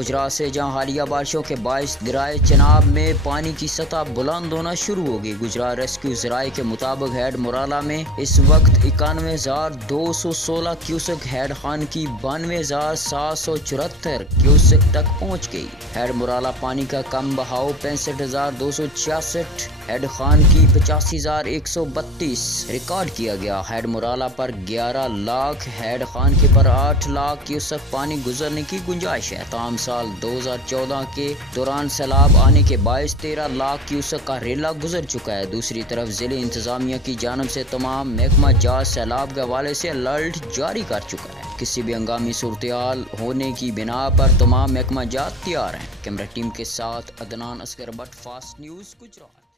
گجرات سے جہاں حالیہ بارشوں کے باعث دریائے چناب میں پانی کی سطح بلند ہونا شروع ہو گئی۔ گجرات ریسکیو ذرائع کے مطابق ہیڈ مورالا میں اس وقت 91,216 کیوسک ہیڈ خان کی 92,774 کیوسک تک پہنچ گئی۔ ہیڈ مورالا پانی کا کم بہاؤ 65,266، ہیڈ خان کی 85,132 ریکارڈ کیا گیا۔ ہیڈ مورالا پر 11 لاکھ، ہیڈ خان کے پر 8 لاکھ کیوسک پانی گزرنے کی گنجائش ہے۔ تاہم سال 2014 کے دوران سیلاب آنے کے باعث 13 لاکھ کیوسک کا ریلا گزر چکا ہے۔ دوسری طرف ضلع انتظامیہ کی جانب سے تمام محکمہ جات سیلاب کے حوالے سے الرٹ جاری کر چکا ہے۔ کسی بھی ہنگامی صورتحال ہونے کی بنا پر تمام محکمہ جات تیار ہیں۔ کیمرہ ٹیم کے ساتھ Adnan Asghar but, fast news, Gujarat.